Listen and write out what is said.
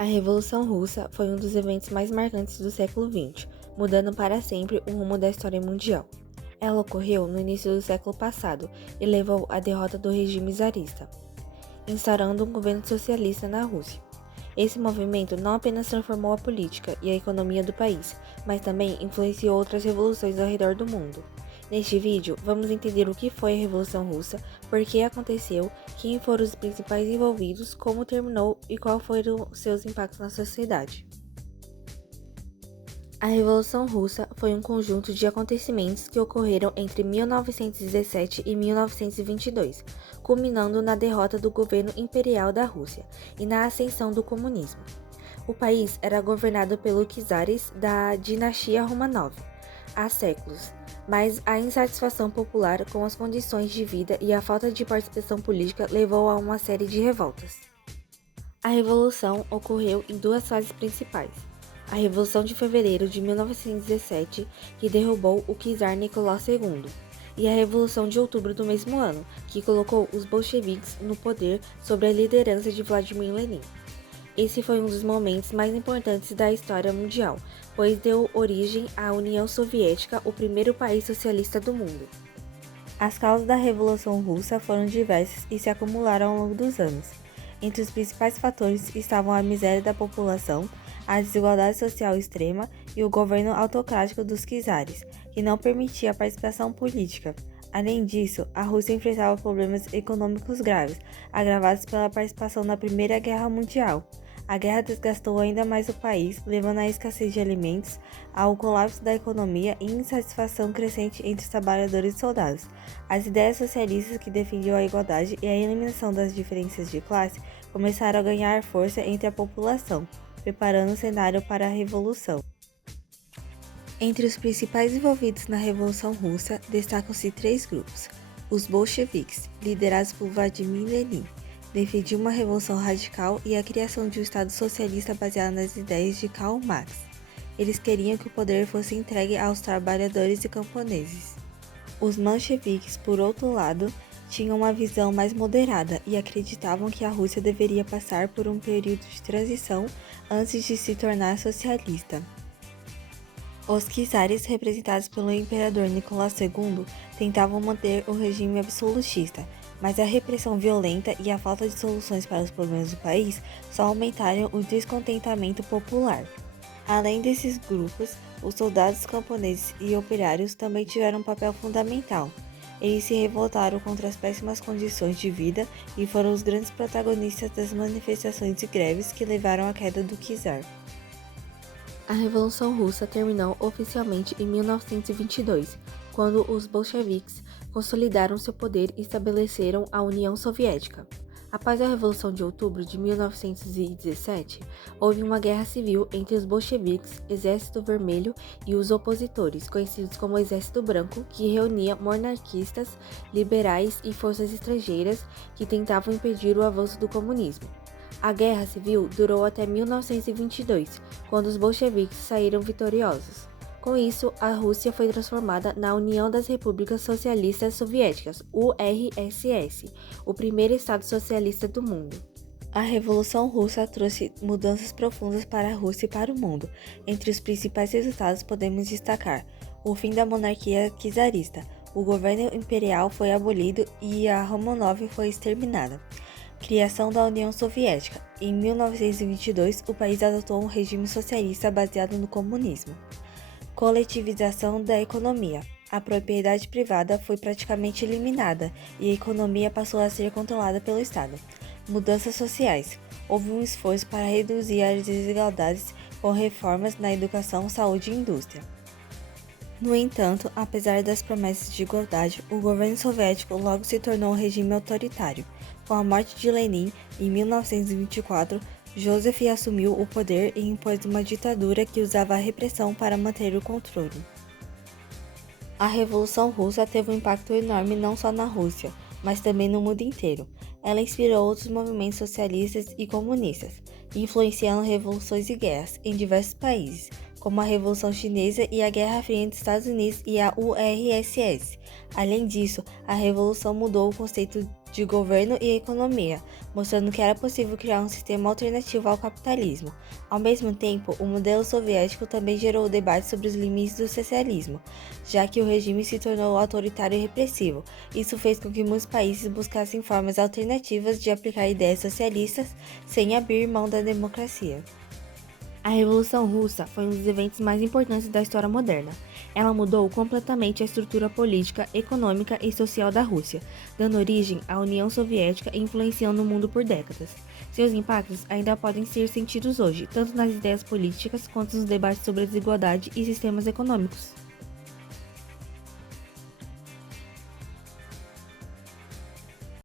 A Revolução Russa foi um dos eventos mais marcantes do século XX, mudando para sempre o rumo da história mundial. Ela ocorreu no início do século passado e levou à derrota do regime czarista, instaurando um governo socialista na Rússia. Esse movimento não apenas transformou a política e a economia do país, mas também influenciou outras revoluções ao redor do mundo. Neste vídeo, vamos entender o que foi a Revolução Russa, por que aconteceu, quem foram os principais envolvidos, como terminou e quais foram seus impactos na sociedade. A Revolução Russa foi um conjunto de acontecimentos que ocorreram entre 1917 e 1922, culminando na derrota do governo imperial da Rússia e na ascensão do comunismo. O país era governado pelos czares da dinastia Romanov há séculos, mas a insatisfação popular com as condições de vida e a falta de participação política levou a uma série de revoltas. A revolução ocorreu em duas fases principais. A Revolução de Fevereiro de 1917, que derrubou o czar Nicolau II, e a Revolução de Outubro do mesmo ano, que colocou os bolcheviques no poder sob a liderança de Vladimir Lenin. Esse foi um dos momentos mais importantes da história mundial, pois deu origem à União Soviética, o primeiro país socialista do mundo. As causas da Revolução Russa foram diversas e se acumularam ao longo dos anos. Entre os principais fatores estavam a miséria da população, a desigualdade social extrema e o governo autocrático dos czares, que não permitia a participação política. Além disso, a Rússia enfrentava problemas econômicos graves, agravados pela participação na Primeira Guerra Mundial. A guerra desgastou ainda mais o país, levando à escassez de alimentos, ao colapso da economia e insatisfação crescente entre os trabalhadores e soldados. As ideias socialistas que defendiam a igualdade e a eliminação das diferenças de classe começaram a ganhar força entre a população, preparando o cenário para a Revolução. Entre os principais envolvidos na Revolução Russa, destacam-se três grupos. Os bolcheviques, liderados por Vladimir Lenin, defendiam uma revolução radical e a criação de um Estado socialista baseado nas ideias de Karl Marx. Eles queriam que o poder fosse entregue aos trabalhadores e camponeses. Os mencheviques, por outro lado, tinham uma visão mais moderada e acreditavam que a Rússia deveria passar por um período de transição antes de se tornar socialista. Os czares, representados pelo imperador Nicolau II, tentavam manter o regime absolutista, mas a repressão violenta e a falta de soluções para os problemas do país só aumentaram o descontentamento popular. Além desses grupos, os soldados camponeses e operários também tiveram um papel fundamental. Eles se revoltaram contra as péssimas condições de vida e foram os grandes protagonistas das manifestações e greves que levaram à queda do czar. A Revolução Russa terminou oficialmente em 1922, quando os bolcheviques consolidaram seu poder e estabeleceram a União Soviética. Após a Revolução de Outubro de 1917, houve uma guerra civil entre os bolcheviques, Exército Vermelho e os opositores, conhecidos como Exército Branco, que reunia monarquistas, liberais e forças estrangeiras que tentavam impedir o avanço do comunismo. A Guerra Civil durou até 1922, quando os bolcheviques saíram vitoriosos. Com isso, a Rússia foi transformada na União das Repúblicas Socialistas Soviéticas, URSS, o primeiro Estado socialista do mundo. A Revolução Russa trouxe mudanças profundas para a Rússia e para o mundo. Entre os principais resultados podemos destacar o fim da monarquia czarista, o governo imperial foi abolido e a Romanov foi exterminada. Criação da União Soviética. Em 1922, o país adotou um regime socialista baseado no comunismo. Coletivização da economia. A propriedade privada foi praticamente eliminada e a economia passou a ser controlada pelo Estado. Mudanças sociais. Houve um esforço para reduzir as desigualdades com reformas na educação, saúde e indústria. No entanto, apesar das promessas de igualdade, o governo soviético logo se tornou um regime autoritário. Com a morte de Lenin, em 1924, Joseph assumiu o poder e impôs uma ditadura que usava a repressão para manter o controle. A Revolução Russa teve um impacto enorme não só na Rússia, mas também no mundo inteiro. Ela inspirou outros movimentos socialistas e comunistas, influenciando revoluções e guerras em diversos países, como a Revolução Chinesa e a Guerra Fria entre Estados Unidos e a URSS. Além disso, a Revolução mudou o conceito de governo e economia, mostrando que era possível criar um sistema alternativo ao capitalismo. Ao mesmo tempo, o modelo soviético também gerou o debate sobre os limites do socialismo, já que o regime se tornou autoritário e repressivo. Isso fez com que muitos países buscassem formas alternativas de aplicar ideias socialistas sem abrir mão da democracia. A Revolução Russa foi um dos eventos mais importantes da história moderna. Ela mudou completamente a estrutura política, econômica e social da Rússia, dando origem à União Soviética e influenciando o mundo por décadas. Seus impactos ainda podem ser sentidos hoje, tanto nas ideias políticas quanto nos debates sobre a desigualdade e sistemas econômicos.